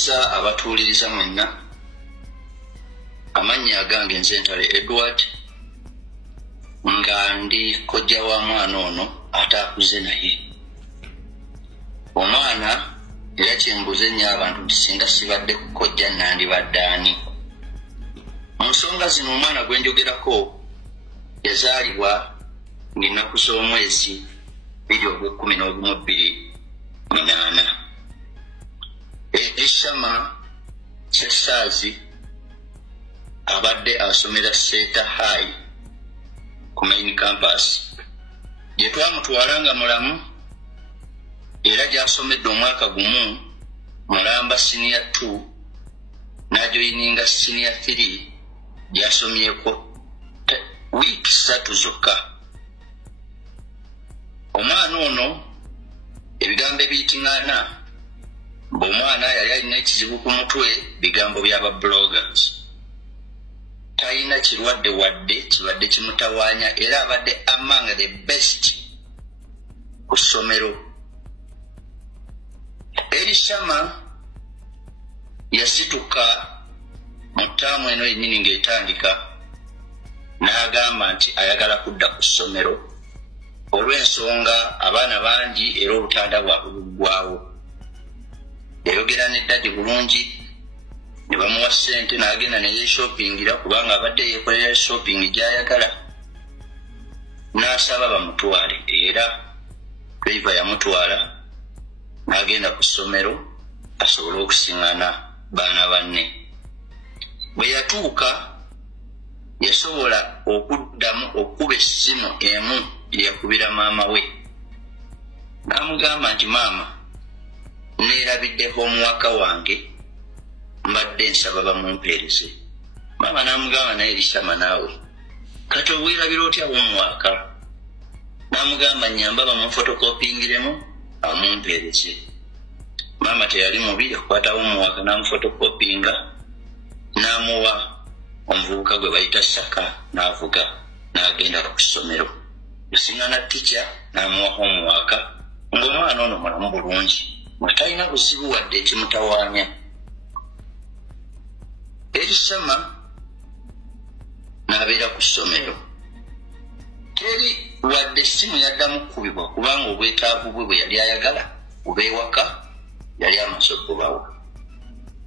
Sa abatuuliriza mwenna amannya agange nze Ntale Edward nga ndi kojja wa mwana ono ataakuze naye. Omwana era kyembuze nnyo abantu nti singa sibadde ku kojja nandibadde ani. Mu nsonga zino omwana gwe njogerako yazaalibwa ng'ennaku z'omwezi 20/11/2008. Elishama Sesaazi abadde asomera Seta High ku main campus. Gye twamutwalanga mulamu era gy'asomedde omwaka gumu Mulamba Senior 2 n'ajoyininga Senior 3 gy'asomyeko wiiki 3 zokka. Omwana ono ebigambo ebiyitingana bw'omwana yali alina ekizibu ku mutwe bigambo by'aba bloggers. Talina kirwadde wadde kibadde kimutawaanya era abadde among the best ku ssomero. Elishama yasituka mu ttaamu eno yennyini ng'etandika n'agamba nti ayagala kudda ku ssomero olw'ensonga abaana bangi era obutanda bwabwe buggwawo. Yayogera ne ddadi bulungi ne bamuwa ssente n'agenda ne yeeshoppingira kubanga abadde yeekolera shopping gy'ayagala. N'asaba bamutwale era Driver yamutwala n'agenda ku ssomero asobole okusiŋŋana baana banne. Bwe yatuuka yasobola okuddamu okuba essimu emu gye yakubira maama we. N'amugamba nti maama, neerabidde homework wange mbadde nsaba bamumpeereze. Maama n'amugamba naye Elishama naawe kati weerabira otya homework? N'amugamba nnyamba bamufotokopingiremu amumpeereze. Maama teyali mubi, yakwata homework n'amufotokopinga n'amuwa omuvubuka gwe bayita Saka n'avuga n'agenda ku ssomero. Lusiŋŋana ticca n'amuwa homework ng'omwana ono mulamu bulungi nga talina buzibu wadde ekimutawaanya. Elishama n'abeera ku ssomero. Teri wadde essimu yaddamu kkubibwa kubanga obwetaavu bwe bwe yali ayagala obeewaka yali amaze okubawo.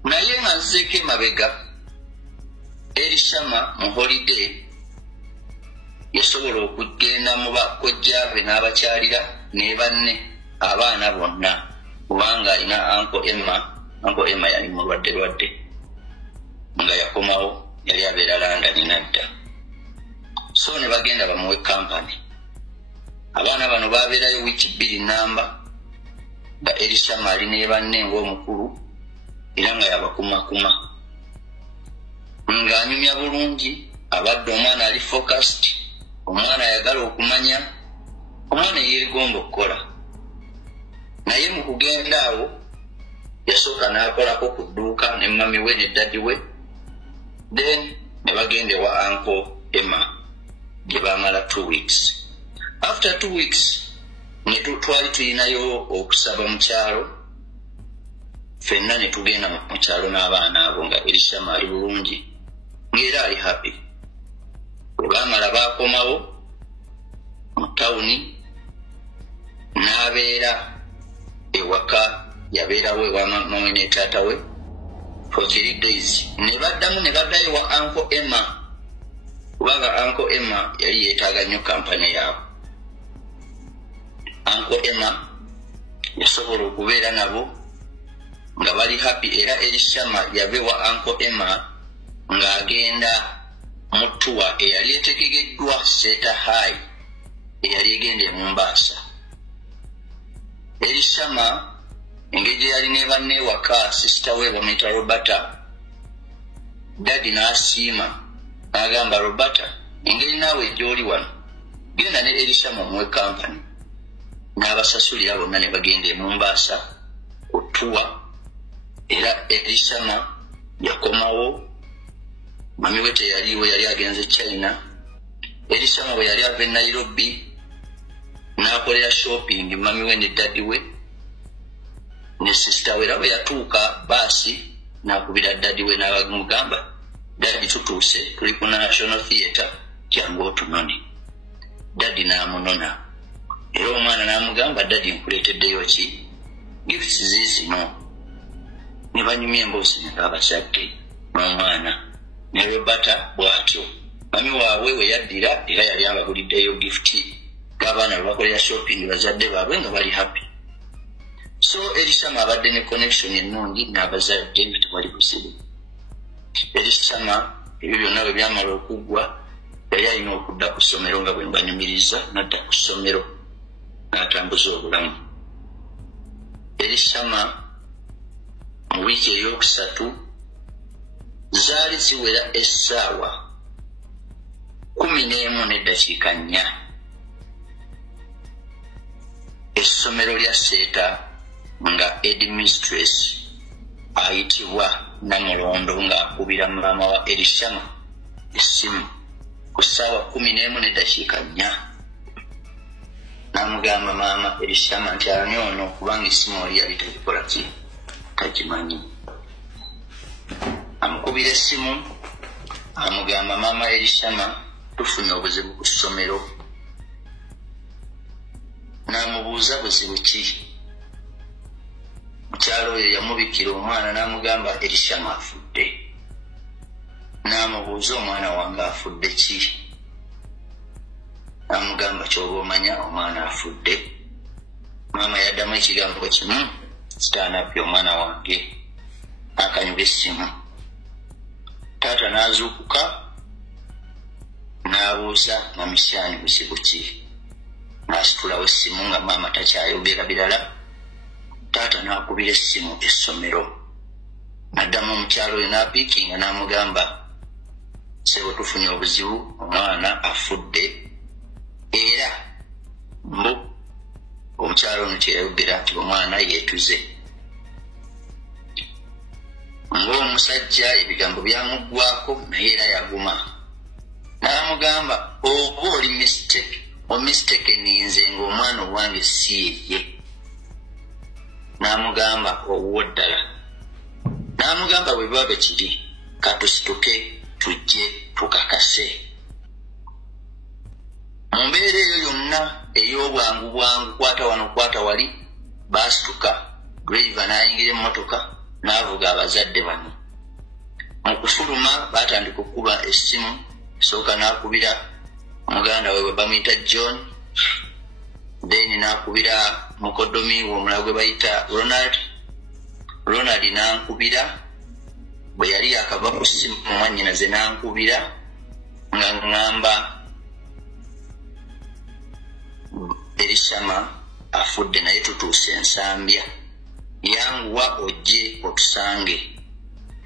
Naye nga nzeeko emabega, Elishama mu holiday yasobola okugenda mu bakojjaabe n'abakyalira ne banne abaana bonna kubanga alina Uncle Emma yali mulwadde nga yakomawo yali abeera London nadda. So ne bagenda bamuwe kampani. Abaana bano baabeerayo wiiki 2 nnamba nga Elishama ali ne banne ng'omukulu era nga yabakumakuma ng'anyumya bulungi. Abadde omwana ali focused, omwana ayagala okumanya, omwana yeegomba okukola. Naye mu kugenda awo yasooka n'akolako ku dduuka ne mami we ne ddadi we, then ne bagenda ewa Uncle Emma gye baamala 2 weeks. After 2 weeks ne twali tulinayo okusaba mu kyalo, ffenna ne tugenda mu kyalo n'abaana abo nga Elishama ali bulungi ng'era ali happy. Bwe baamala baakomawo mu tawuni n'abeera ewaka, yabeerawo ewa mama ne taata we for 3 days. Ne baddamu ne baddayo wa Uncle Emma kubanga Uncle Emma yali yeetaaga nnyo kampani yaabwe. Uncle Emma yasobola okubeera nabo nga bali happy era Elishama yave wa Uncle Emma ng'agenda mu tour eyali etegekeddwa Seta High eyali egenda e Mombasa. Elishama engeri gye yali ne banne ewaka, sister we bamuyita Roberta, dadi n'asiima n'agamba Roberta, engeri naawe gy'oli wano genda ne Elishama omuwe kampani. N'abasasulira bonna ne bagenda e Mombasa ku tour era Elishama yakomawo. Mami we teyaliwo, yali agenze China. Elishama bwe yali ava e Nairobi n'akolera shopping mami we ne ddadi we ne sister we. Era bwe yatuuka baasi nakubira daddy we n'abamugamba daddy tutuuse tuli ku National Theatre jangu otunone. Daddy n'amunona era omwana n'amugamba daddy nkuleeteddeyo ki gifts zino ne banyumya emboozi ng'abazadde n'omwana ne Roberta bw'atyo mami waabwe we yaddira era yali abaguliddeyo gift g'abaana bwe bakolera shopping bazadde baabwe nga bali happy. So Elisama abadde ne connection ennungi n'abazadde nga tewali buzibu. Elisama ebyo byonna bwe byamala okuggwa yali alina okudda ku ssomero nga bwe mbanyumiriza n'adda ku ssomero n'atambuza obulamu. Elisama mu wiiki ey'okusatu zaali ziwera essaawa 11:04 essomero lya Seeta nga headmistress ayitibwa Namulondo ng'akubira maama wa Elisama essimu ku ssaawa 11:04 n'amugamba maama Elisama nti ani ono kubanga essimu oli yali tagikola ki tagimanyi. Amukubira essimu amugamba maama Elisama tufunye obuzibu ku ssomero. N'amubuuza buzibu ki. Mukyalo oyo yamubikira omwana n'amugamba Elisama afudde. N'amubuuza omwana wange afudde ki. N'amugamba ky'oba omanya omwana afudde. Maama yaddamu ekigambo kimu sitaanappye omwana wange akanyuga essimu. Taata n'azuukuka n'abuuza Namisyani buzibu ki. N'asitulawo essimu nga maama takyayogera birala. Taata n'akubira essimu essomero. N'addamu omukyalo oyo n'apiikinga n'amugamba ssebo tufunye obuzibu omwana afudde era mbu omukyalo ono kyeyayogera nti omwana yeetuze. Ng'omusajja ebigambo byamuggwako naye era yaguma. N'amugamba oba oli omistake ng'omwana owange si ye. N'amugamba owuwo ddala. N'amugamba bwe biba bwe kiri katusituke tujje tukakase. Mu mbeera eyo yonna ey'obwangu kwata wano kwata wali baasituka driver n'ayingira emmotoka n'avuga abazadde bano. Mu kufuluma baatandika okukuba essimu sooka n'akubira muganda we bwe bamuyita John then n'akubira mukodomi omulala gwe bayita Ronald n'ankubira bwe yali yakava ku ssimu mwannyinaze n'ankubira nga ŋŋamba Elisama afudde naye tutuuse ensambya yanguwa ojje otusange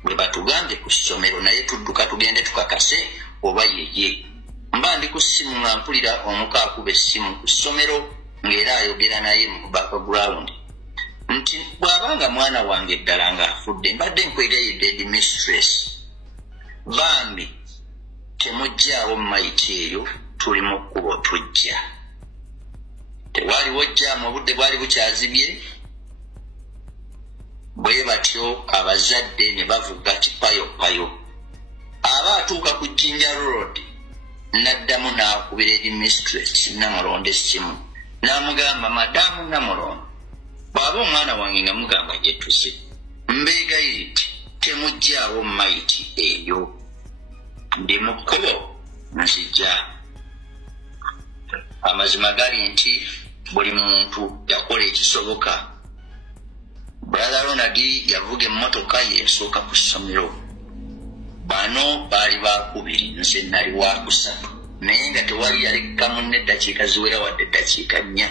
bwe batugambe ku ssomero naye tudduka tugende tukakase oba yeye. Mba ndi ku ssimu nga mpulira omuka akuba essimu ku ssomero ng'era ayogera naye mu background nti bw'abanga mwana wange ddala ng'afudde mbadde nkwegayidde headmistress bambi temuggyaawo mayiti eyo tuli mu kkubo tujja. Tewaliwo jjaamu obudde bwali bukyazibye bwe batyo abazadde ne bavuga kipayopayo. Aba atuuka ku Jinja Road n'addamu n'akubira headmistress Namulondo essimu n'amugamba madamu Namulondo bw'aba omwana wange nga mugamba yeetuze mbeegayiridde temuggyaawo mayiti eyo ndi mu kkubo nzijja. Amazima gali nti buli muntu yakola ekisoboka. Brother Ronald yavuga emmotoka yeesooka ku ssomero. Bano baali bakubiri nze nali wakusatu naye nga tewali yaleka munne eddakiika ziwera wadde eddakiika 4.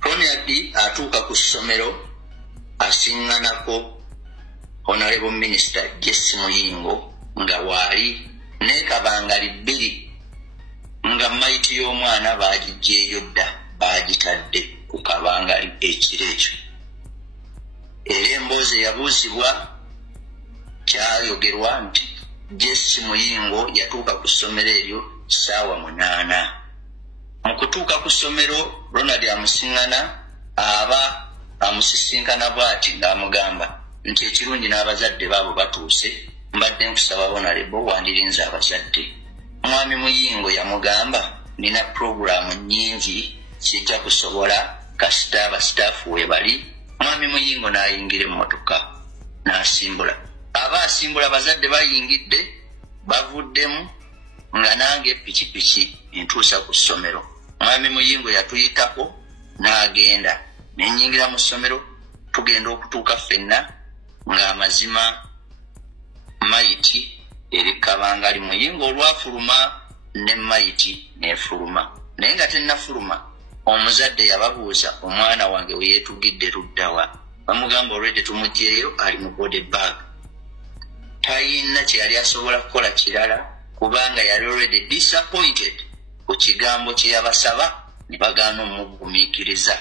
Ronald atuuka ku ssomero asiŋŋanako Honorable Minister Jesse Muyingo nga waali n'ekabangali 2 nga mayiti y'omwana baagijjeeyo dda baagitadde ku kabangali ekiro ekyo. Era emboozi yabuuzibwa kyayogerwa nti Jesse Muyingo yatuuka ku ssomero eryo ssaawa 8. Mu kutuuka ku ssomero Ronald amusiŋŋana aba amusisinkana bw'ati ng'amugamba nti ekirungi n'abazadde baabo batuuse mbadde nkusaba honorable wandirinze abazadde. Mwami Muyingo yamugamba nina programu nnyingi sijja kusobola kasita abasitaafu we bali. Mwami Muyingo n'ayingira emmotoka n'asimbula. Aba asimbula abazadde bayingidde bavuddemu nga nange pikipiki entuusa ku ssomero. Mwami Muyingo yatuyitako n'agenda nenyingira mu ssomero tugenda okutuuka ffenna ng'amazima mayiti erikabanga ali Muyingo olwafuluma ne mayiti nefuluma. Naye nga tennafuluma omuzadde yababuuza omwana wange we yeetugidde luddawa. Bamugamba already tumugyeyo ali mu body bag. Tayina kye yali asobola kukola kirala kubanga yali already disappointed ku kigambo kye yabasaba ne bagaana omugumiikiriza.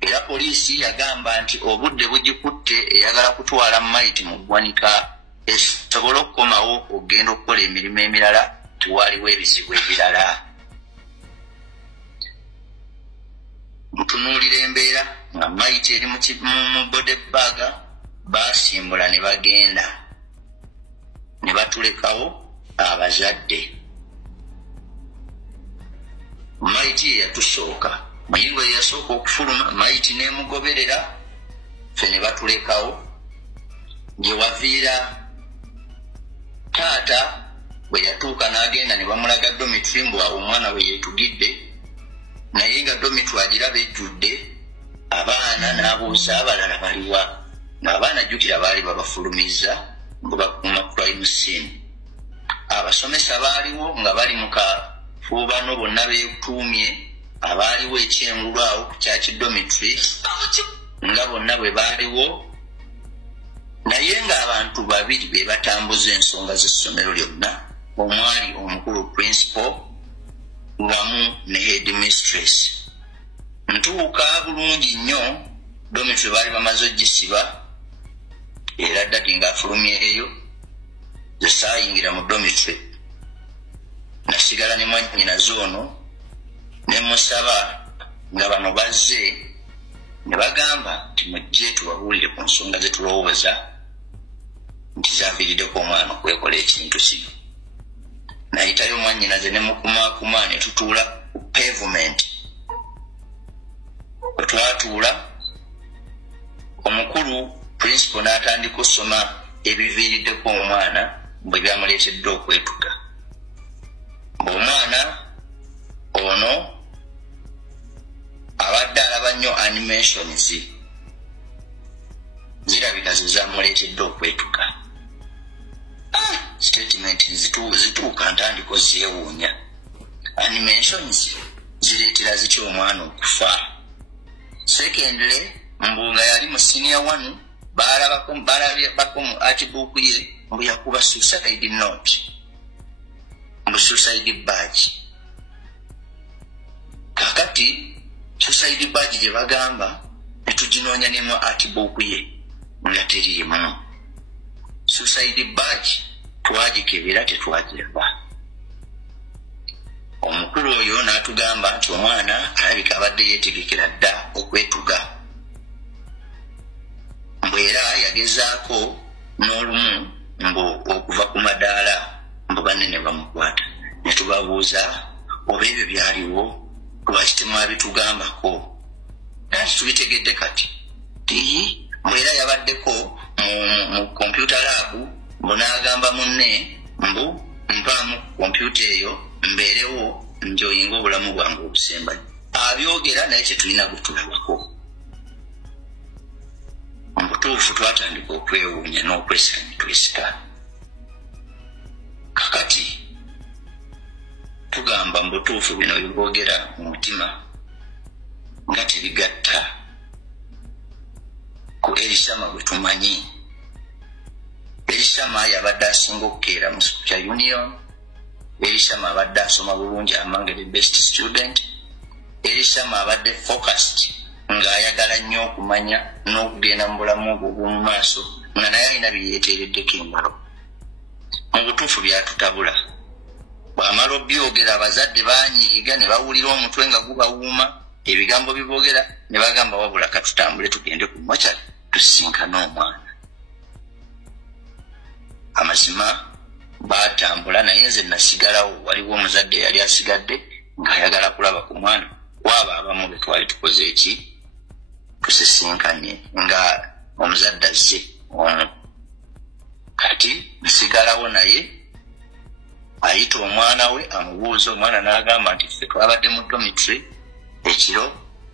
Era poliisi yagamba nti obudde bugikutte eyagala kutwala mayiti mu ggwanika esobola okukomawo ogenda okukola emirimu emirala tiwaliwo ebizibu ebirala. Mutunuulira embeera nga mayiti eri mu body bag basimbula ne bagenda ne batulekawo abazadde. Mayiti yatusooka Muyingo yasooka okufuluma mayiti nemugoberera ffe ne batulekawo. Gye waviira taata bwe yatuuka n'agenda ne bamulaga domitry mbu awo omwana we yeetugidde naye nga domitry agiraba ejjudde abaana n'abuuza abalala baliwa ng'abaana jjukira baali babafulumizza mbu bakuuma crime scene. Abasomesa baaliwo nga bali mu kafuubano bonna beekuumye abaaliwo ekyengulu awo ku kyaki domitry nga bonna bwe baaliwo naye ng'abantu babiri be batambuza ensonga z'essomero lyonna omwali omukulu principal wamu ne headmistress. Ntuuka bulungi nnyo domitry baali bamaze ogisiba era ddati ng'afulumyeyo ze saayingira mu domitry nasigala ne mwannyinaze ono ne musaba nga bano bazze ne bagamba nti mujje tubabuulire ku nsonga ze tulowooza nti zaaviiriddeko omwana okwekola ekintu kino. Nayitayo mwannyinaze ne mukumaakuma ne tutuula ku pavement. Bwe twatuula omukulu principal n'atandika okusoma ebiviiriddeko omwana bwe byamuleetedde okwetuga. Omwana ono abadde alaba nnyo animations zirabika ze zamuleetedde okwetuga. Statement zituuka ntandiko zeewuunya. Animations zireetera ziki omwana okufa. Secondly, mbunga yali mu senior 1 balabako mu artbook ye mbu yakuba suicide note mbu suicide badge. Kakati suicide badge gye bagamba ne tuginoonya ne mu artbook ye nga teriimu. Suicide badge twagikebera tetwagiraba. Omukulu oyo n'atugamba nti omwana alabika abadde yeetegekera dda okwetuga. Mbwera yagezaako n'olumu mbu okuva ku madaala mbu banene bamukwata. Ne tubabuuza oba ebyo byaliwo lwaki temwabitugambako. Nanti tubitegedde kati. Mbwera yabaddeko mu computer lab mbu n'agamba munne mbu mpaamu kompyuta eyo mbeerewo njoyinga obulamu bwange obusembayo. Abyogera naye tetulina gutulabako. Mu butuufu twatandika okwewuunya n'okwesanyitwisika. Kakati tugamba mu butuufu bino biboogera mu mutima nga tebigatta ku Elishama gwe tumanyi. Elishama yabadde asinga okukeera mu Scripture Union. Elishama abadde asoma bulungi among the best student. Elishama abadde focused ng'ayagala nnyo okumanya n'okugenda mu bulamu obwo bw'omu maaso nga naye alina bye yeeteereddeko engalo. Mu butuufu byatutabula. Bw'amala obyogera abazadde baanyiiga ne bawulira omutwe nga gubawuuma ebigambo biboogera ne bagamba wabula katutambule tugende ku mochari tusinkane omwana. amazima batambula naye nze nasigalawo waliwo omuzadde yali asigadde ng'ayagala kulaba ku mwana waba abamu be twali tukoze eki tusisinkanye nga omuzadde azze omu kati nsigalawo naye ayita omwana we amubuuza omwana n'agamba nti ffe twabadde mu dormitory ekiro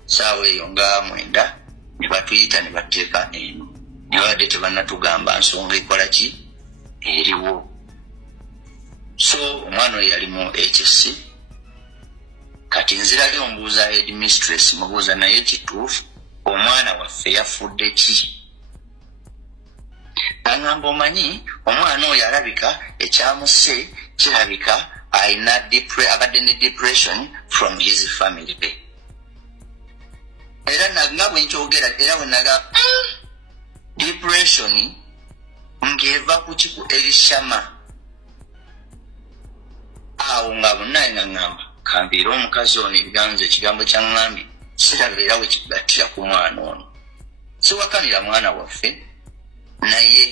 saawa eyo nga 9 ne batuyita ne batteeka eno ne babadde tebannatugamba nsonga ekola ki eriwo. So omwana oyo yali mu HSC kati nzirali ombuuza headmistress mubuuza naye kituufu omwana waffe yafudde ki? Angamba omanyi omwana oyo alabika ekyamusse kirabika abadde ne depression from his family. Era nga bwe nkyogera era bwe naga depression ng'eva ku kiku erishama awo nga bonna ngamba kambiira omukazi ono ebiganza ekigambo kya ngambi sirabeera we kigattira ku mwana ono siwakanira mwana waffe naye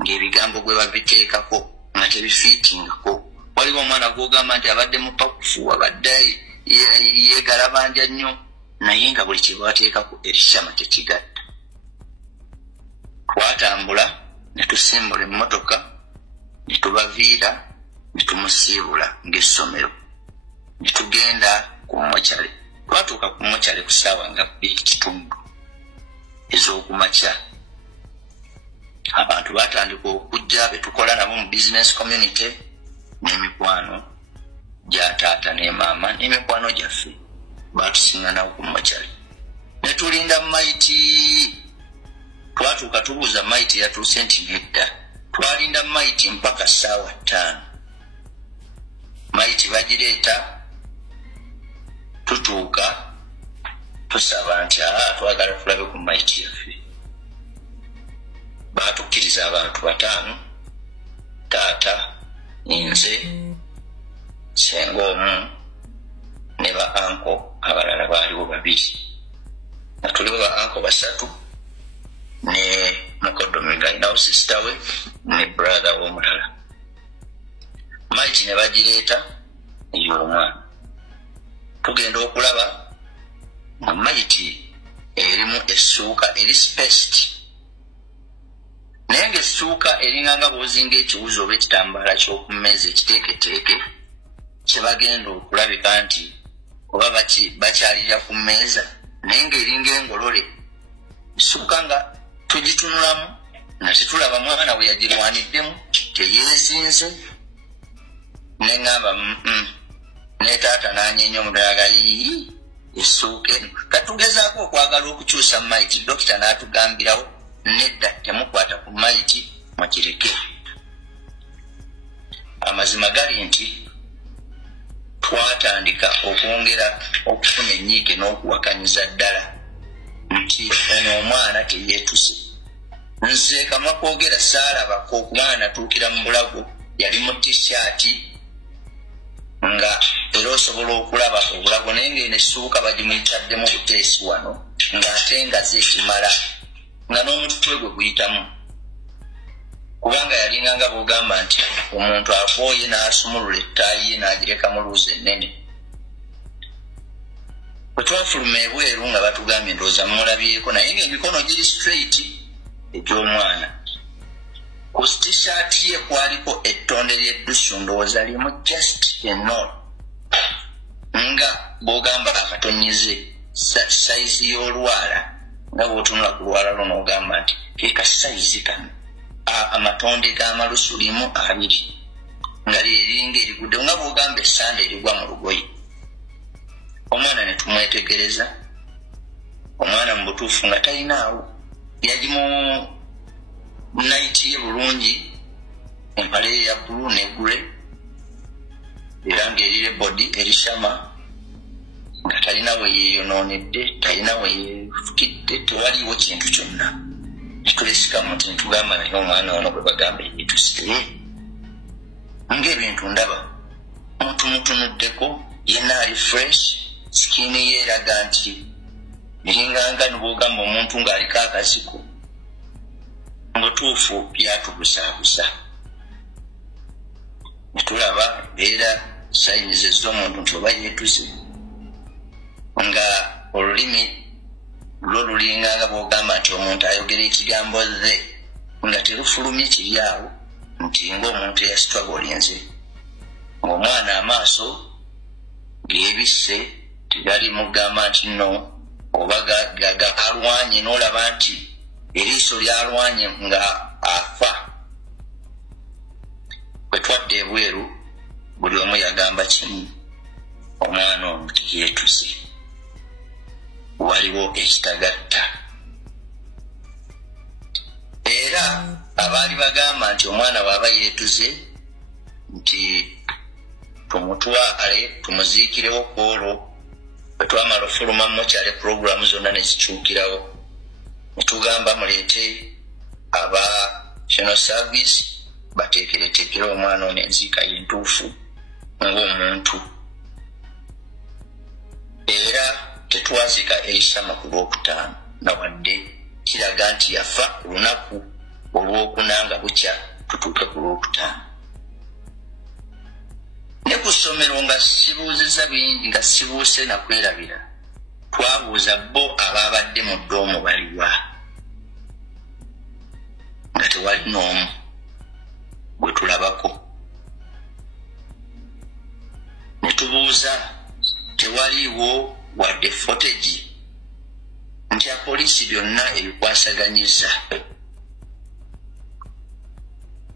ng'ebigambo gwe babiteekako nga tebifiitingako. Waliwo omwana gw'ogamba nti abadde mupakufu abadde yeegalabanja nnyo naye nga buli kye bateekako erishama tekigatta. Twatambula ne tusimbula emmotoka ne tubaviira ne tumusiibula ng'essomero ne tugenda ku mochale. Twatuuka ku mochale ku ssaawa nga 2:30 ez'okumakya. Abantu batandika okujja be tukola nabo mu business community n'emikwano gya taata ne maama n'emikwano gyaffe batusiŋŋanawo ku mochale ne tulinda maiti. Twatuuka tubuuza maiti yatuuse nti nedda. Twalinda maiti mpaka ssaawa 5. Maiti bagireeta tutuuka tusaba nti twagala tulabe ku maiti yaffe. Baatukkiriza abantu 5, taata, nze, senga omu ne ba anko abalala baaliwo 2. nga tuliwo ba anko 3 ne mukodomiga inawo sister we ne brother w'omulala. Maiti ne bagireeta ey'omwana. Tugenda okulaba nga maiti erimu essuuka eri spaced naye ng'essuuka eringanga bw'ozinga ekiwuzi oba ekitambaala ky'okummeeza ekiteeketeeke kye bagenda okulabika nti oba bakyalira ku mmeeza naye ng'eringa engolole. Essuuka nga tugitunulamu nga tetulaba mwana bwe yagirwaniddemu teyeezinze. Ne ŋŋamba ne taata n'anyeenya omudala yiyi essuuka eno. Katugezaako okwagala okukyusa maiti dokita n'atugambirawo nedda temukwata ku maiti mukireke. Amazima gali nti twatandika okwongera okufuna ennyiike n'okuwakanyiza ddala nti ono omwana teyeetuse. Nze kamwa kwogera saalabako okubanga natuukira mu bulago yali mu t-shirt nga era osobola okulaba obulago naye ng'eno essuuka bagimuyitaddemu buteesi wano ng'ate nga zeekimala nga n'omutwe gwe guyitamu kubanga yalinganga bw'ogamba nti omuntu afooye n'asumulula ettaayi ye n'agireka mu luuzi ennene. Bwe twafuluma ebweru nga batugambye ndowooza mulabyeko naye ng'emikono giri straight egy'omwana. Ku t-shirt ye kwaliko ettonde ly'eddusu ndowooza limu just enough nga bw'ogamba akatonyize sayizi y'olwala nga bw'otunula ku lwala lwo n'ogamba nti keeka sayizi kano amatonde g'amalusu limu 2 nga lyeringa erigudde nga bw'ogamba essanda erigwa mu lugoye. Omwana ne tumwetegereza. Omwana mu butuufu nga talinaawo yagimu naiti ye bulungi empale ye ya bbulu ne gure era ng'erire body erishama nga talina we yeeyonoonedde talina we yeefukidde tewaliiwo kintu kyonna. Netulesikamu nti netugamba naye omwana ono bwe bagamba yeetusire ng'ebintu ndaba mutumutunuddeko yenna ali fresh sikini ye eraga nti eringanga nibwogamba omuntu ng'aliko akasiko mutuufu byatubusaabusa netulaba era sayinize z'omuntu nti oba yeetuze nga olulimi lulinga nga bw'ogamba nti omuntu ayogera ekigambo ze nga terufulumye kiri awo nti ng'omuntu eyasitwagolinze ng'omwana amaaso geebisse tegali mugamba nti nno oba alwanye n'olaba nti eriiso lyalwanye nga afa bwe twadde ebweru buli omu yagamba kimu omwana ono tiyeetuze waliwo ekitagatta era abaali bagamba nti omwana bw'aba yeetuze nti tumutwale tumuziikirewo kwolwo bwe twamala ofuluma mukyale puroguramu zonna ne zikyukirawo ne tugamba muleete aba national service bateekereteekere omwana ono enziika y'entuufu ng'omuntu era tetwaziika Elisama ku Lwokutaano nawadde kiraga nti yafa ku lunaku olwokuna nga bukya tutuuke ku Lwokutaano ne ku ssomero nga sibuuziza bingi nga sibuuse nakwerabira twabuuza bo abaabadde mu ddoomu baliwa nga tewali n'omu gwe tulabako ne tubuuza tewaliiwo wadde footage nti ya poliisi byonna ebikwasaganyiza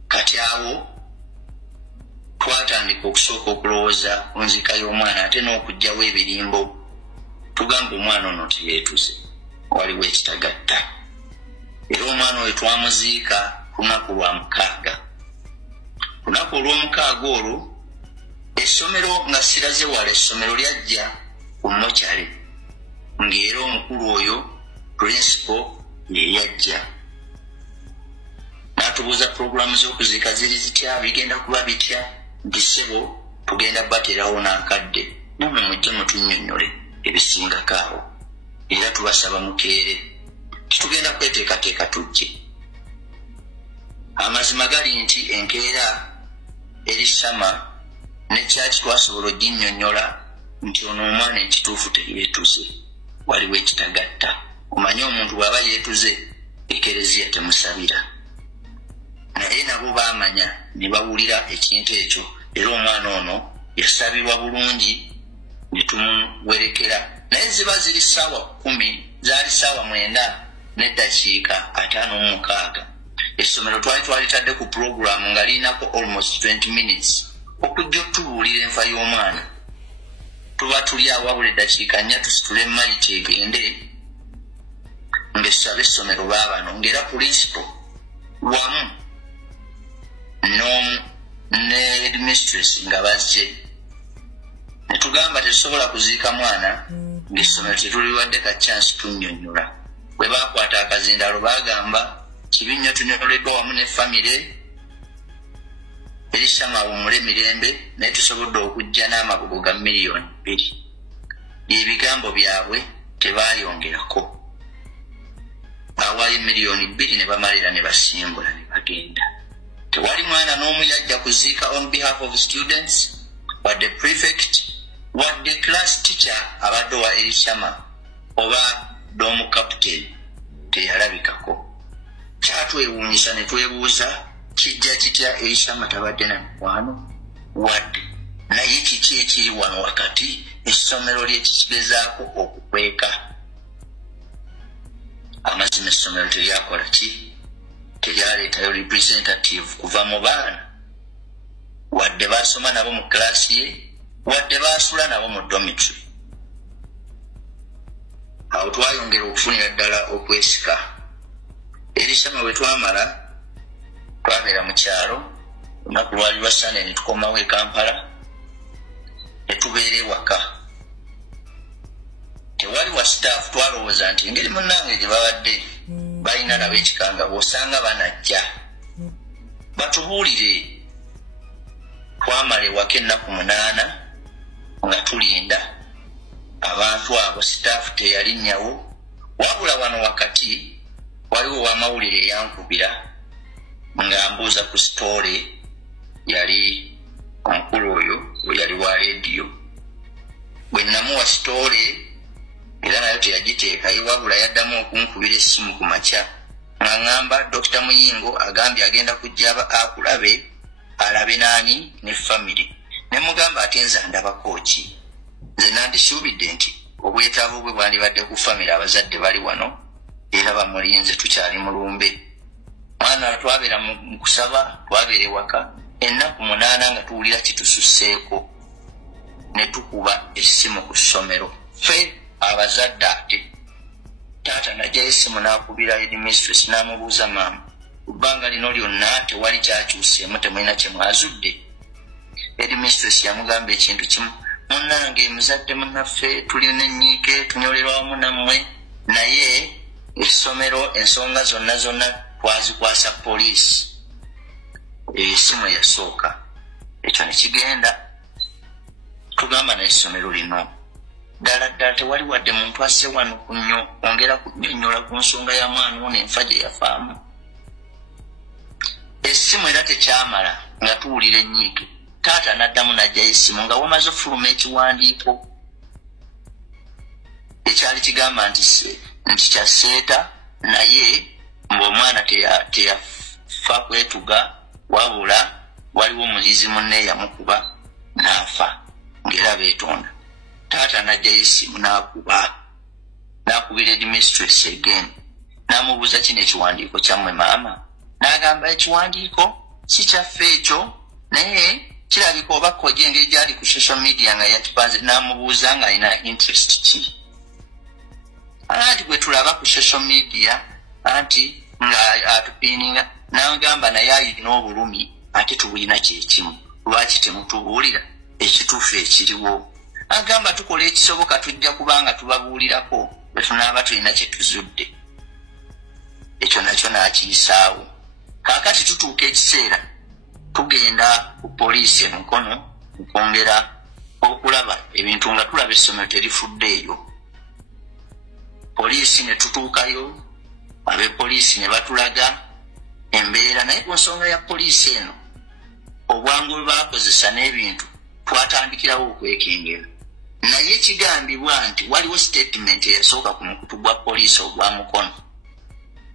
kati awo twatandika okusooka okulowooza ku nzika y'omwana ate n'okugyawo ebirimbo tugamba omwana ono tiyeetuze waliwo ekitagatta era omwana oyo twamuziika ku lunaku lwa 6 ku lunaku olw'omukaaga olwo essomero nga siraze wala essomero lyajja ku mokyale ng'era omukulu oyo principal yeyajja n'atubuuza puroguramu z'okuziika ziri zitya bigenda kuba bitya nti ssebo tugenda bateerawo n'akadde namwe mujje mutunnyonnyole ebisingako awo era tubasaba mukeere titugenda kweteekateeka tujje amazima gali nti enkeera Elisama ne kyaki twasobola oginnyonnyola nti ono omwana ekituufu teyeetuze waliwo ekitagatta omanye omuntu bw'aba yeetuze ekereziya temusabira naye nabo baamanya ne bawulira ekintu ekyo era omwana ono yasabibwa bulungi ne tumuwerekera naye ziba ziri ssaawa 10 zaali ssaawa 9 n'eddakiika 56 essomero twalitadde ku puroguramu nga lirinako almost 20 minutes okujja otubuulira enfa y'omwana tuba tuli awo wabula eddakiika 4 tusitule mayiti egende ng'essaba essomero baabano ng'era principal wamu ne headmistress nga bazze ne tugamba tetusobola kuziika mwana ng'essomero tetuliwadde ka chance tunnyonnyola bwe baakwata akazindalo baagamba kibi nnyo tunyoleddwa wamu ne famire Elisama awummule mirembe naye tusobodde okujja n'amagogo ga miliyoni 2 ebigambo byabwe tebaayongerako awaayo miliyoni 2 ne bamalira ne basimbula ne bagenda tewali mwana n'omu yajja kuziika on behalf of students wadde prefect wadde class teacher abadde wa Elisama oba doomu captain teyalabikako kyatwewuunyisa ne twebuuza kijja kitya Elisama tabadde na mikwano wadde naye kiki ekiri wano wakati essomero lye kikigezaako okukweka amazima essomero teryakola ki teryaleetayo representative kuva mu baana wadde baasoma nabo mu klaasi ye wadde baasula nabo mu dormitory awo twayongera okufunira ddala okwesika Elisama bwe twamala twabeera mu kyalo olunaku lwali lwa Sunday ne tukomawo e Kampala ne tubeera ewaka tewali wa staff twalowooza nti engeri munnange gye babadde balina nabo ekikanga bw'osanga banajja batubuulire twamala ewaka ennaku 8 nga tulinda abantu abo staff teyalinnyawo wabula wano wakati waliwo wamawulire eyankubira nga mbuuza ku story yali omukulu oyo yali wa radio bwe namuwa story era nayo teyagiteeka iwabula yaddamu okunkubira essimu ku makya ng'angamba Dr. Muyingo agambye agenda kujja akulabe alabe nani ne family ne mugamba ate nze ndabako ki nze nandisuubidde nti obwetaavu bwe bwandibadde ku family abazadde bali wano era bamulinze tukyali mulumbe mwana twabeera mu kusaba twabeera ewaka ennaku 8 nga tuwulira kitususseeko ne tukuba essimu ku ssomero ffe abazadde ate taata najjayo essimu n'akubira headmistress n'amubuuza maama ebbanga lino lyonna tewali kyakyuseemu temulina kye mwazudde headmistress yamugamba ekintu kimu munnange muzadde munnaffe tulina ennyiike tunyolerwa wamu nammwe naye essomero ensonga zonna twazikwasa poliisi essimu yasooka ekyo ne kigenda tugamba n'essomero lino ddala tewali wadde muntu asse wano kunnyo ongera kunnyonnyola ku nsonga ya mwana ono enfa gye yafaamu essimu era tekyamala nga tuwulira ennyiike taata n'addamu n'ajjayo essimu nga wamaze ofuluma ekiwandiiko ekyali kigamba nti kya seeta naye ng'omwana teyafa kwetuga wabula waliwo omulizi munne yamukuba n'afa ng'era beetonda taata n'ajjayo essimu n'akubira headmistress again n'amubuuza kino ekiwandiiko kyammwe maama n'agamba ekiwandiiko si kyaffe ekyo naye kirabika oba kojja engeri gyali ku social media nga yatupanze n'amubuuza ng'alina interest ki anti gwe tulaba ku social media anti nga atupininga n'agamba naye ayina obulumi ate tubulina kyekimu lwaki temutubuulira ekituufu ekiriwo agamba tukola ekisoboka tujja kubanga tubabuulirako bwe tunaaba tulina kye tuzudde ekyo nakyo n'akiyisaawo kaakati tutuuka ekiseera tugenda ku poliisi emukono okwongera okulaba ebintu nga tulaba essomero terifuddeeyo poliisi ne tutuukayo abepoliisi ne batulaga embeera naye ku nsonga ya poliisi eno obwangu bwe baakozesa n'ebintu twatandikirawo okwekengera naye kigambibwa nti waliwo statement eyasooka ku mukutu gwa poliisi ogwa mukono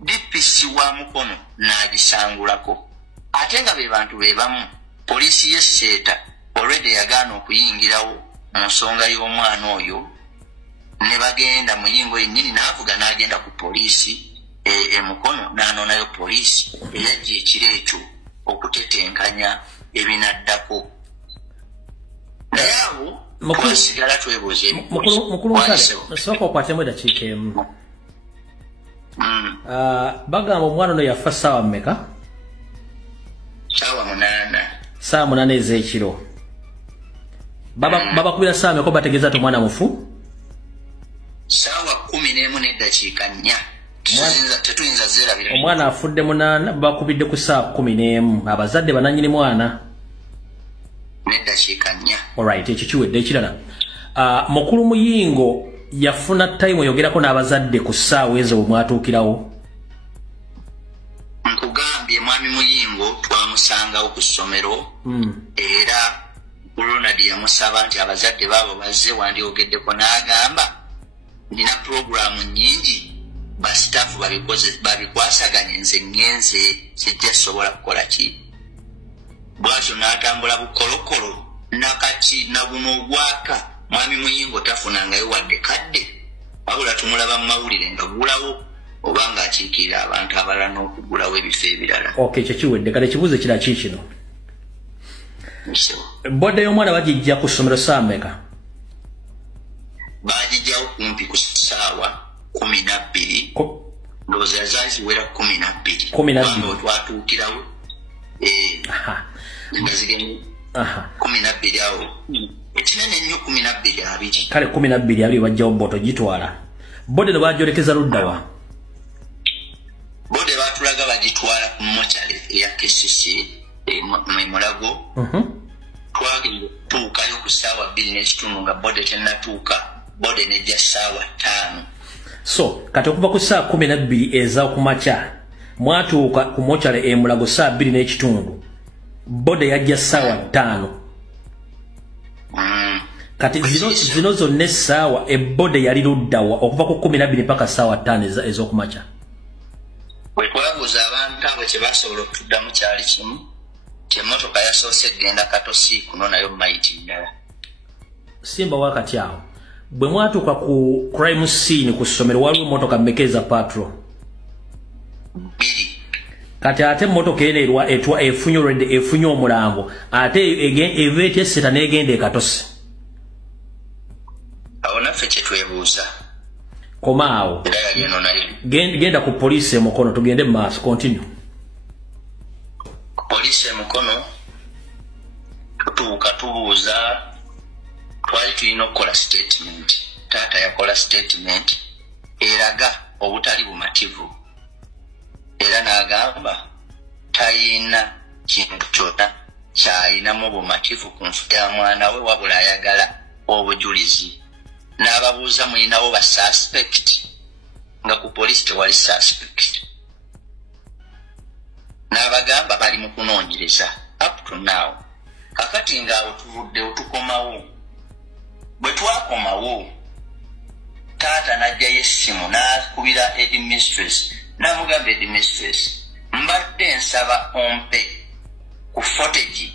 DPC wa mukono n'agisangulako ate nga be bantu be bamu poliisi y'esseeta already yagaana okuyingirawo mu nsonga y'omwana oyo ne bagenda Muyingo yennyini n'avuga n'agenda ku poliisi emukono n'anoonayo poliisi eyajja ekiro ekyo okutetenkanya ebinaddako naye abo twasigala twebuuza mukulu sooka okwatemu eddakiika emu bagamba omwana ono yafa ssaawa mmeka? Ssaawa 8. Ssaawa 8 ez'ekiro. Babakubira ssaawa mmeka bategeeza ti omwana mufu? Ssaawa 11 n'eddakiika 4. Tetuyinza zeerabira. Omwana afudde 8 bakubidde ku ssaawa 11. Abazadde bananyini mwana. N'eddakiika 4. Alright, ekyo kiwedde ekirala. Mukulu Muyingo yafuna time oyogerako n'abazadde ku ssaawa ezo bwe mwatuukirawo? Nkugambye mwami Muyingo twamusangawo ku ssomero era Ronald yamusaba nti abazadde baabo bazze wandyogeddeko n'agamba nina programu nnyingi basitaafu babikwasaganye nze ngenze sijja sobola kukola ki bwatyo n'atambula bukolokolo nakati na buno obwaka mwami Muyingo tafunangayo wadde kadde wabula tumulaba mu mawulire nga gulawo oba ng'akiikirira abantu abalala n'okugulawo ebifo ebirala. Okay, ekyo kiwedde kale kibuuzo kira ki kino? Bodde y'omwana bagijja ku ssomero ssaawa mmeka? Bagijjawo kumpi ku ssaawa 12. Ndowooza yazaali ziwera 12. Kubanga twatuukirawo nga zigenda 12 awo ekinene nnyo 12. Kale 12 bajjawo boto gitwala. Bodde ne bagyolekeza ludda wa? Bodde batulaga bagitwala ku mochari eya KCC Mulago. Twagenda tuukayo ku ssaawa 2:30 nga bodde tennatuuka. Bodde nejja ssaawa 5. So kati okuva ku ssaawa 12 eza okumakya mwatuuka ku mochari Mulago ssaawa 2:30. Bodde yajja ssaawa 5. kati zino zonna essaawa ebbode yali luddawa okuva ku 12 paka ssaawa 5 ez'okumakya bwe twabuuza abantu abo kye basobola okutuddamu kyali kimu kyemmotoka yasoose egenda Katosi kuno nayo mayiti ddala. Simba wakati awo bwe mwatuuka ku crime scene ku ssomero waliwo emmotoka mmeka eza patrol? 2. Kati ate emmotoka eno efunye omulambo ate eva etyesseta n'egenda e Katosi. Awo naffe kye twebuuza. Koma awo genda ku poliisi emukono tugende mu maaso. Continue. Ku poliisi emukono tutuuka tubuuza, twali tulina okukola statement. Taata yakola statement eraga obutali bumativu era n'agamba tayina kintu kyonna kyayinamu bumativu ku nfu ya mwana we wabula ayagala obujulizi. N'ababuuza mulinawo ba suspect nga ku poliisi tewali suspect. N'abagamba bali mu kunoonyereza up to now. Kakati ng'awo tuvuddewo tukomawo. Bwe twakomawo taata n'ajjayo essimu n'akubira headmistress n'amugamba headmistress mbadde nsaba ompe ku footage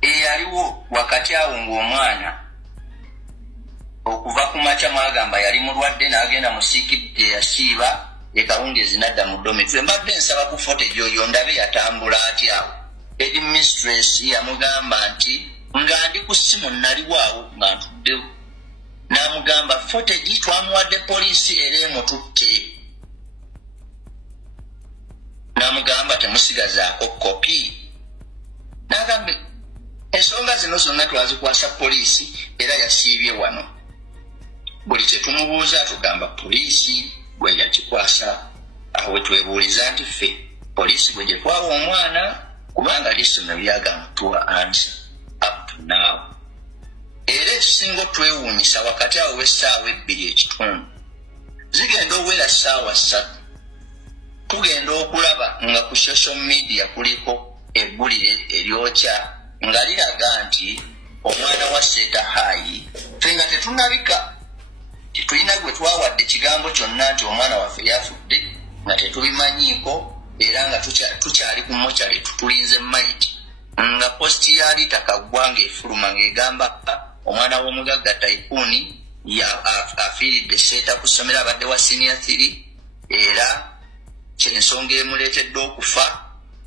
eyaliwo wakati awo ng'omwana okuva ku makya mwagamba yali mulwadde n'agenda mu siikidde yasiiba ekawungeezi n'adda mu dormitory. Mbadde nsaba ku footage oyo ndabe yatambula atya awo. Headmistress yamugamba nti nga ndi ku ssimu naliwaawo nga ntuddewo. N'amugamba footage twamuwadde poliisi era emututte. N'amugamba temusigazaako kopi. N'agamba ensonga zino zonna twazikwasa poliisi era yasiibye wano. Buli kye tumubuuza tugamba poliisi gwe yakikwasa. Awo we twebuuliza nti ffe poliisi gwe gye twawa omwana kubanga ly'essomero lyagamba tuwa answer up to now. Era ekisinga otwewuunyisa wakati awo w'essaawa 2:30 zigenda owera ssaawa 3 tugenda okulaba nga ku social media kuliko eggulire eryokya nga liraga nti omwana wa Seeta Hayi ffe nga tetunabika tetulina gwe twawadde kigambo kyonna nti omwana waffe yafudde nga tetubimanyiiko era nga tukyali ku mokyale tutulinze mayiti nga posti yali takaggwa ng'efuluma ng'egamba omwana w'omugagga Taikuni afiiridde Seeta ku ssomero abadde wa senior 3 era kyensonga emuleetedde okufa.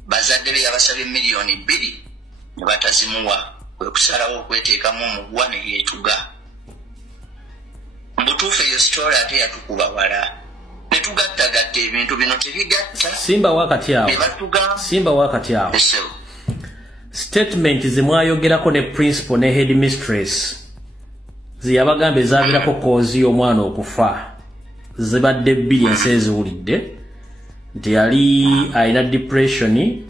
Bazadde be yabasabye miliyoni 2 ne batazimuwa kwe kusalawo okweteekamu omuguwa ne yeetuga. Mbutuufu eyo sitoola ate yatukuba wala ne tugattagatta ebintu bino tebigatta. Simba wakati awo statement zemwayogerako ne principal ne headmistress ziyabagamba ezavirako koozi y'omwana okufa zibadde 2 ensi eziwulidde nti yali alina depression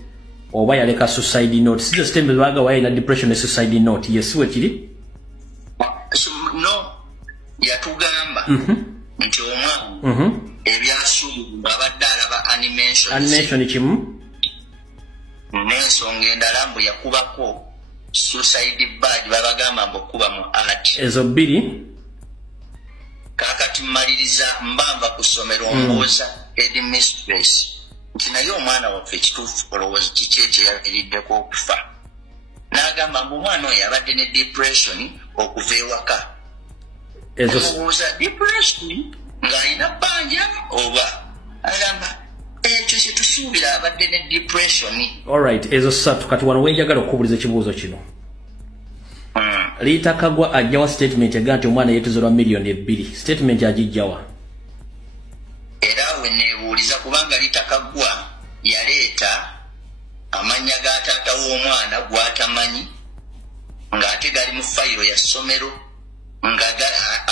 oba yaleka suicide note. Sizo statement baga wa yalina depression ne suicide note yesiwe kiri no yatugamba nti omwana ebyasuubirwa abadde alaba animation kimu n'ensonga endala mbu yakubako suicide badge babagamba mbu okuba mu art. Ezo 2 kakati mmaliriza mbamba ku ssomero ombuuza headmistress nti naye omwana waffe ekituufu olowooza kiki ekyeyaviriddeko okufa. N'agamba mbu omwana oyo abadde ne depression okuva ewaka. Omubuuza depression ng'alina bbanja oba agamba ekyo kye tusuubira abadde ne depression. Alright, ezo 3 kati wano wenjagala okubuuliza ekibuuzo kino. Liita Kagwa ajjawa statement egaa nti omwana yeetezerwa miliyoni 2. Statement agijjawa era we neebuuliza kubanga Liita Kagwa yaleeta amannya ga taata w'omwana gw'atamanyi ng'ate gali mu fayiro ya ssomero nga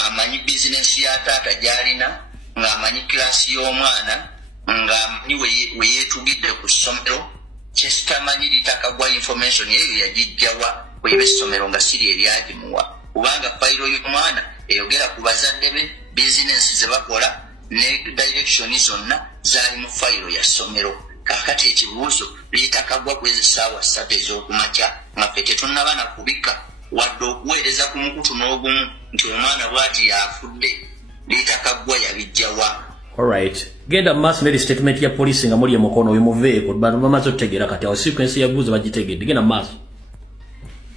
amanyi bizinesi ya taata gy'alina ng'amanyi kilasi y'omwana ng'amanyi we yeetugidde ku ssomero. Kyesitamanyi Liita Kagwa information eyo yagijjawa kweba essomero nga siri eryagimuwa kubanga fayiro y'omwana eyogera ku bazadde be bizinesi ze bakola ne direction zonna zaali mu fayiro ya ssomero. Kakati ekibuuzo Liita Kagwa kwezi ssaawa 3 ez'okumakya nga ffe tetunnaba na kubika wadde okuweereza ku mukutu n'ogumu nti omwana bw'ati yafudde liitakaggwa yabijjawa. Alright. Genda maaso n'eri statement ya poliisi nga muli emukono oyo muveeko bamaze okutegeera kati awo sequence yabuuza bagitegedde. Genda maaso.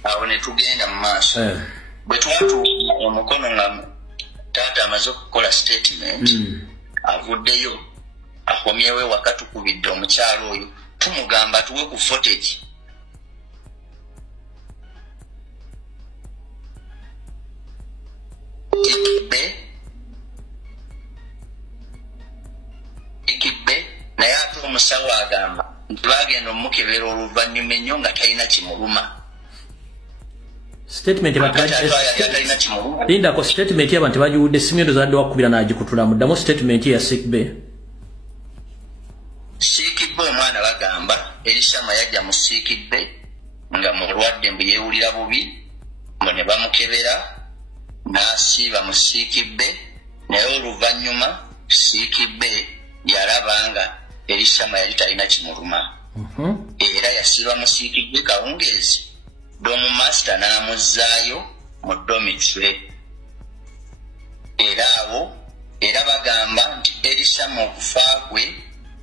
Awo ne tugenda mu maaso. Bwe twatuuka omukono nga taata amaze okukola statement avuddeyo akomyewo ewaka tukubidde omukyalo oyo tumugamba tuwe ku footage. Ikibbe naye ate omusawo agamba nti bagenda omukebera oluvannyuma ennyo nga talina kimuluma. Statement Linda ko statement y'abantu bagiwudde simyondo zadde wakubira n'agikutula muddamu statement ya Sick Bay. Sick Bay omwana bagamba Elishama yajja mu Sick Bay nga mulwadde mbu yeewulira bubi ngo ne bamukebera n'asiiba mu Sick Bay naye oluvannyuma Sick Bay yalaba nga Elishama yali talina kimuluma. Era yasiiba mu Sick Bay kawungeezi domu master n'amuzzaayo mu dormitory. Era bagamba nti Elishama okufa kwe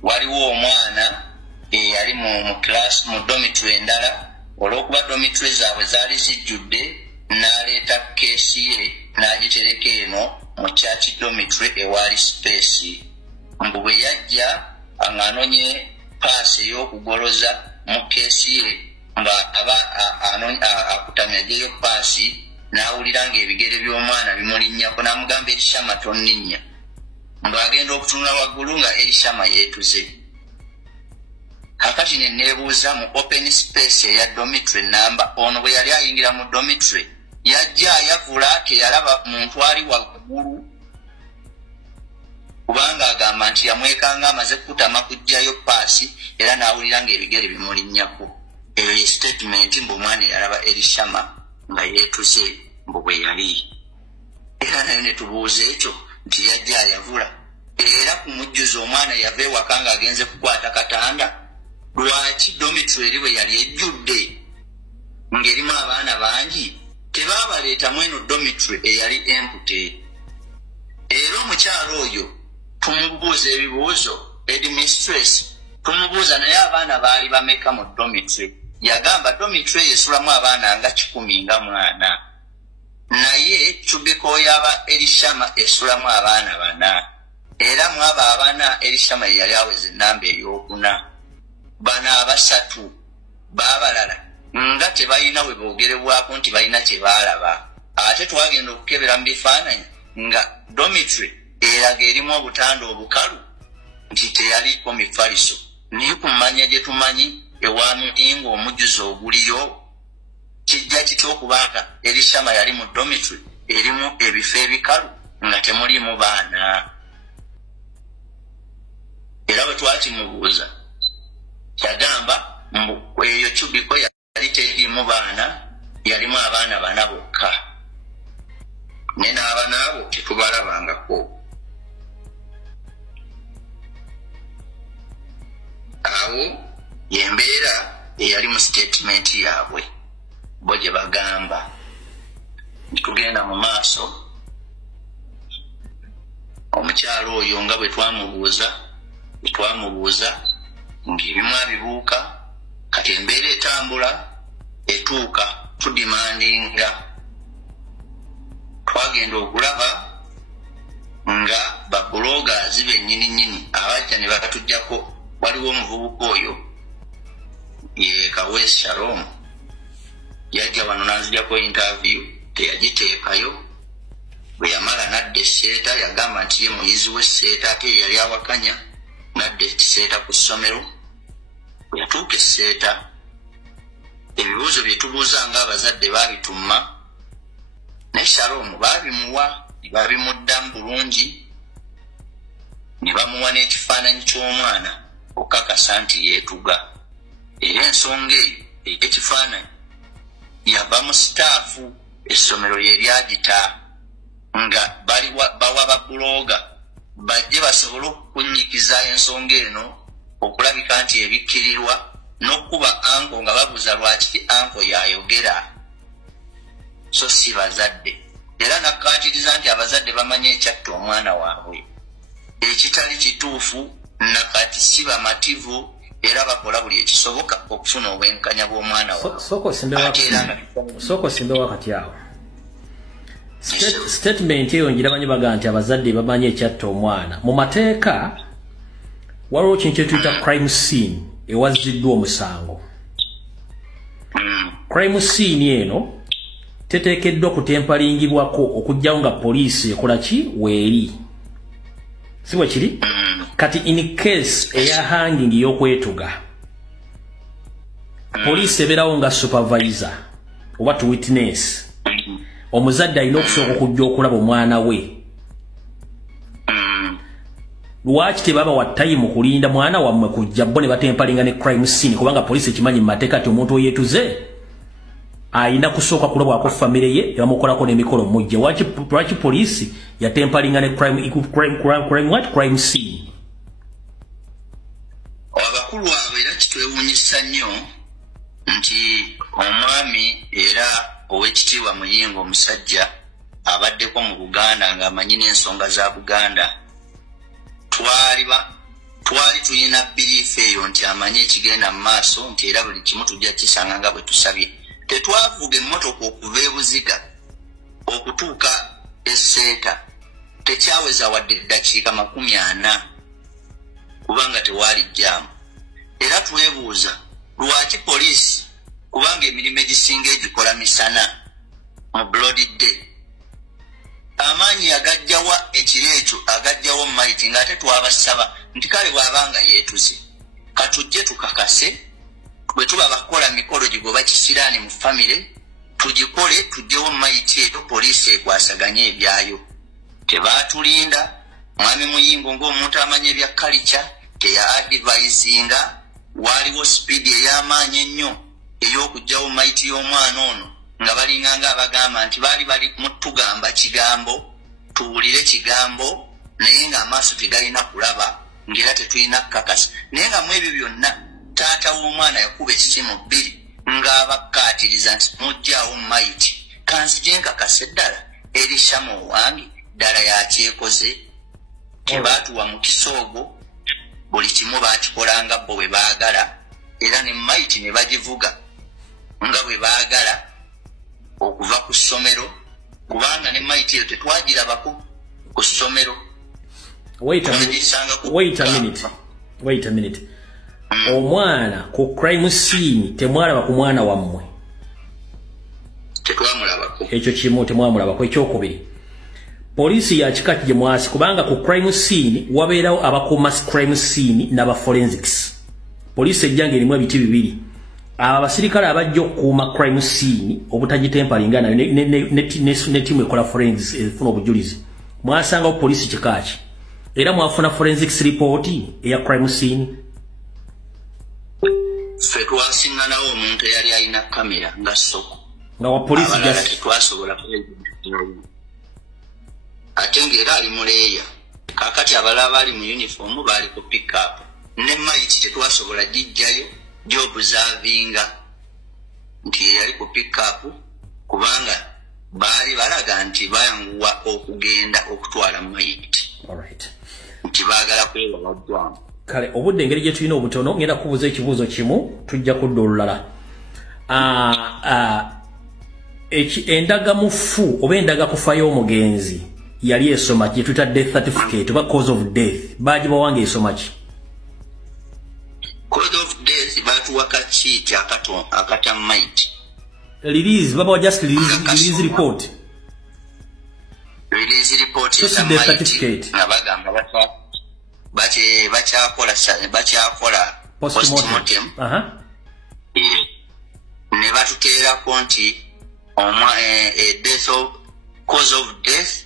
waliwo omwana eyali mu class mu dormitory endala olw'okuba dormitory zaabwe zaali zijjudde n'aleeta keesi ye n'agitereka eno mu church dormitory ewaali space. Mbu bwe yajja ng'anonye paasi ey'okugoloza mu keesi ye nga akutamya ajeyo paasi n'awulira ng'ebigere by'omwana bimulinnyako n'amugamba Elishama tonninnya. Ng'agenda okutunula waggulu nga Elishama yeetuze. Kakati ne neebuuza mu open space eya dormitory namba ono bwe yali ayingira mu dormitory yajja ayavula teyalaba muntu ali waggulu kubanga agamba nti yamwekanga amaze kutama kujjayo paasi era n'awulira ng'ebigere bimulinnyako. Eyo ye statement mbu omwana yalaba Elishama nga yeetuze mbu bwe yali. Era nayo ne tubuuza ekyo nti yajja ayavula. Era kumujjuza omwana yava ewaka ng'agenze kukwata katanda. Lwaki dormitory eri bwe yali ejjudde ng'erimu abaana bangi tebaabaleetamu eno dormitory eyali empty. Era omukyalo oyo tumubuuza ebibuuzo headmistress tumubuuza naye abaana baali bameka mu dormitory. Yagamba dormitory esulamu abaana nga 10 nga mwana. Naye Chubiko yaba Elishama esulamu abaana 4. Era mu abo abaana Elishama yali aweze ennamba ey'okuna. Bana abasatu baabalala nga tebalina we boogerebwako nti balina kye baalaba. Ate twagenda okukebera mu bifaananyi nga dormitory eraga erimu obutanda obukalu nti teyaliko mifaliso. Naye ku mmanya gye tumanyi ewa mulingo omujjuzo oguliyo kijja kitya okubanga Elishama yali mu dormitory erimu ebifo ebikalu nga temulimu baana. Era bwe twakimubuuza yagamba mbu eyo Chubiko yali terimu baana yalimu abaana 4 bokka. Ne n'abaana abo tetubalabangako. Awo yembeera eyali mu statement yaabwe bo gye bagamba. Tugenda mu maaso omukyalo oyo nga bwe twamubuuza ng'ebimu abibuuka kati embeera etambula etuuka tudimandinga. Twagenda okulaba nga babulogers bennyini abajja ne bakatujjako. Waliwo omuvubuka oyo ye Kawesi Shalom yajja wano n'anzijjako interview teyagiteekayo. Bwe yamala n'adda esseeta yagamba nti ye muyizi w'esseeta ate yali awakanya n'adda esseeta ku ssomero. Bwe yatuuka esseeta ebibuuzo bye tubuuza ng'abazadde baabituma ne Shalom baabimuwa ne babimuddamu bulungi ne bamuwa n'ekifaananyi ky'omwana okakasa nti yeetuga. Era ensonga eyo ey'ekifaananyi yava mu sitaafu essomero lye lyagita nga bawa babuloga bajje basobole okunnyikiza ensonga eno okulabika nti ebikkirirwa n'okuba anko nga babuuza lwaki anko yayogera. so si bazadde. Era nakatiriza nti abazadde bamanye ekyatta omwana waabwe. Ekitali kituufu nakati si bamativu era bakola buli ekisoboka okufuna obwenkanya bw'omwana waabwe. Soko simbewa kati awo. Statement eyo ngiramanyi baga nti abazadde bamanye ekyatta omwana. Mu mateeka waliwo kintu kye tuyita crime scene ewaziddwa omusango. Crime scene eno teteekeddwa kutempalingibwako okujjawo nga poliisi ekola ki weeri. Si bwe kiri? Kati in case eya hanging y'okwetuga, poliisi ebeerawo nga supervisor oba to witness. Omuzadde alina okusooka okujja okulaba omwana we. Lwaki tebaba wa time kulinda mwana wammwe kujja bo ne batempalinga ne crime scene kubanga poliisi ekimanyi mu mateeka ati omuntu oyeetuze ayina kusooka kulabwako famire ye ebamukolako n'emikolo mujje. Lwaki poliisi yatempalinga ne crime scene? Abakulu abo era kitwewuunyisa nnyo nti omwami era ow'ekitiibwa Muyingo omusajja abaddeko mu Buganda ng'amanyi n'ensonga za Buganda. Twali tulina biriifu eyo nti amanyi ekigenda mu maaso nti era buli kimu tujja kisanga nga bwe tusabye. Tetwavuga emmotoka okuva ebuziga okutuuka esseeta tekyaweza wadde eddakiika 40 kubanga tewaali jjaamu. Era twebuuza lwaki poliisi kubanga emirimu egisinga egikola misana mu bloody day amaanyi agajjawa ekiro ekyo agajjawo Mighty ng'ate twabasaba nti kale bw'abanga yeetuze katujje tukakase bwe tuba bakola mikolo gigoba kisiraani mu famire tugikole tujjewo Mighty eyo poliisi ekwasaganye ebyayo. Tebaatulinda. Mwami Muyingo ng'omuntu amanya ebya culture teya advisinga. Waliwo speed ey'amaanyi ennyo ey'okugjawo Mighty y'omwana ono nga balinganga abagamba nti bali mutugamba kigambo tuwulire kigambo naye ng'amaaso tegalina kulaba ng'era tetulina kakasa. Naye nga mu ebyo byonna taata w'omwana yakuba essimu 2 ng'abakkaatiriza nti mujjaawo Mighty kanzije nkakase ddala erishamu wange ddala yakyekoze. Tebaatuwa mu kisoogo buli kimu baakikolanga bo bwe baagala era ne Mighty ne bagivuga nga bwe baagala okuva ku ssomero kubanga ne Mighty eyo tetwagirabako ku ssomero. Wait a minute. Omwana ku crime scene temwalaba ku mwana wammwe? Tetwamulabako. Ekyo kimu temwamulabako. Ekyokubiri, poliisi ya kika ki gye mwasi kubanga ku crime scene wabeerawo abakuuma crime scene n'aba forensics. Poliisi ejjanga erimu ebiti 2. Aba abasirikale abajja okukuuma crime scene obutagitempalinga nayo ne tiimu ekola forensics efuna obujulizi. Mwasangawo poliisi kika ki? Era mwafuna forensics report eya crime scene? Ffe twasinganawo omuntu eyali alina kamera nga Soko. Nga wa poliisi just tetwasobola ate ng'era ali muleeya. Kaakati abalala bali mu uniform baali ku pick up. Ne Mighty tetwasobola gijjayo gy'obuzaavinga nti yali ku pick up kubanga baali balaga nti bayanguwa okugenda okutwala Mighty. Alright. Nti baagala kwewala jjamu. Kale obudde engeri gye tulina obutono ngenda kubuuza ekibuuzo kimu tujja kudda olulala. Endagamufu oba endagakufa y'omugenzi yali esoma ki tuyita death certificate oba cause of death baagibawanga esoma ki? Cause of death baatuwa kakiiti akata Mighty. Release babawa just release report. Release report so ya death Mighty certificate. Na bagamba bakyakola postmortem. Ne batuteerako nti cause of death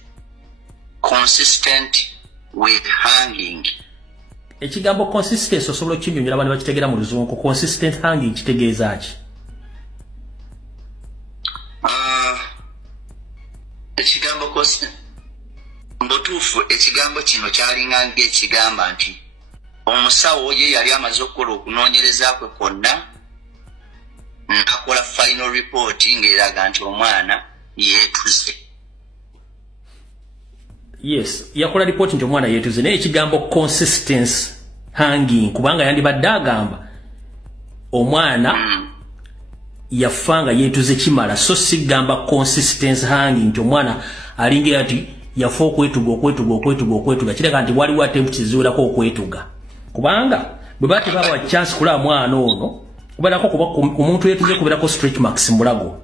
consistent with hanging. Ekigambo consistent osobola okinyonyola abantu bakitegera mu luzungu. Consistent hanging kitegeeza ki? Ekigambo consistent mbutuufu ekigambo kino kyalinga ng'ekigamba nti omusawo ye yali amaze okukola okunoonyereza kwe kwonna n'akola final report ng'eraga nti omwana yeetuze. Yes, yakola report nti omwana yeetuze naye ekigambo consistency hanging kubanga yandibadde agamba omwana yafanga yeetuze kimala so sigamba consistency hanging nti omwana alingira ati yafa okwetuga kireka nti waliwo attempt ziwerako okwetuga kubanga bwe bati bawa chance kulaba mwana ono kubalako kuba omuntu yeetuze kubeerako stretch marks mulago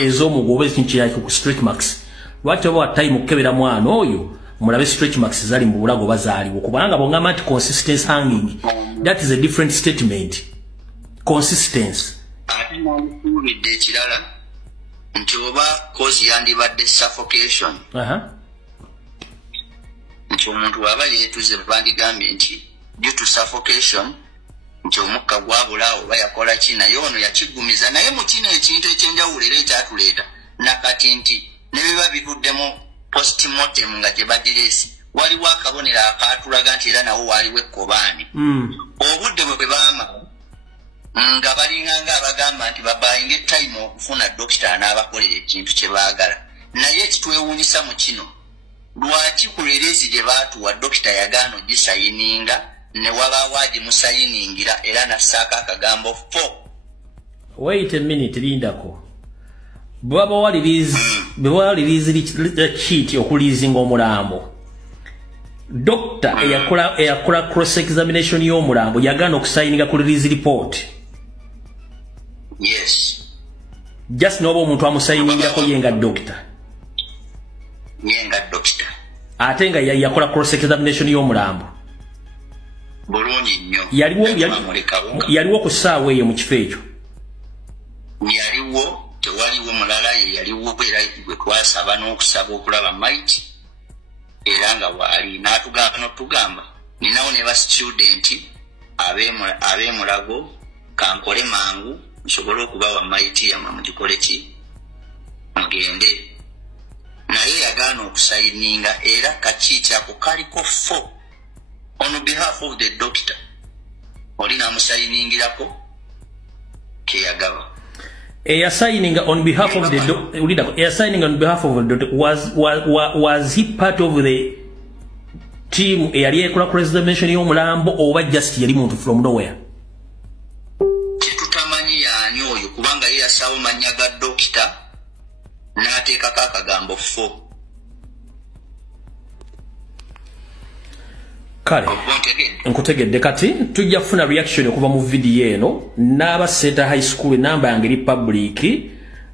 ez'omugoba ekinkyaki ku stretch marks lwaki oba time okukebera mwana oyo mulabe stretch marks zali mu bulago bazaaliwo kubanga bongamba nti consistency hanging that is a different statement. Consistency. Ati n'okuwulidde ekirala nti oba cause yandibadde suffocation. Nti omuntu waba yeetuze bandigambye nti due to suffocation nti omukka gwabulawo oba yakola ki naye ono yakigumiza naye mu kino ekintu ekyenjawulo era ekyatuleeta nakati nti ne biba bivuddemu postmortem nga tebadiresi waliwo akabonero akaatulaga nti era nawo waaliwo ekkobaani. Obudde bwe baamala nga balinganga abagamba nti babayinga time okufuna dokita n'abakolera ekintu kye baagala naye ekitwewuunyisa mu kino lwaki ku lerezi gye baatuwa dokita yagaana ogisayininga ne wabaawo agimusayiningira era nassaako akagambo 4. Wait a minute lindako bwaba walirizi cheat okulizinga omulambo dokita eyakola cross examination y'omulambo yagaana okusayininga ku release report. Yes. Just nobo omuntu amusayiningirako yenga doctor. Ate nga yakola cross examination y'omulambo. Bulungi nnyo. Yaliwo ku ssaawa eyo mu kifo ekyo. Yaliwo tewaliwo mulala yaliwo era gwe twasaba n'okusaba okulaba might era nga waali n'atugamba ninawo ne ba student ab'emulago kankole mangu nsobole okubawa might yamma mugikole ki mugende naye yagaana okusayininga era kakiiti ako kaliko 4 on behalf of the doctor oli n'amusayiningirako keyagaba. Signing on behalf of the doctor was he part of the team yali ekola cross examination y'omulambo oba just yali muntu from nowhere? Tetutamanyi yaani oyo kubanga ye yasawo mannya ga dokita n'ateekako akagambo 4. Kale nkutegedde kati tujja kufuna reaction okuva mu video eno n'aba Center High School namba yange public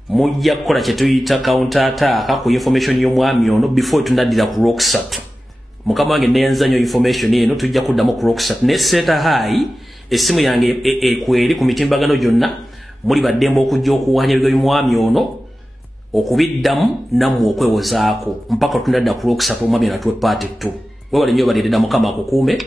mujja kukola kye tuyita counter attack ku information y'omwami ono before tunaddira ku Rocksat. Mukama wange neyanza nnyo information eno tujja kuddamu ku Rocksat ne Center High esimu yange ekweri ku mitimbagano gyonna muli baddembe okujja okuwanya ebyo y'omwami ono okubiddamu nammwe okwewozaako mpaka tunadda ku Rocksat omwami natuwe part 2. Wewe nnyo balirida Mukama akukuume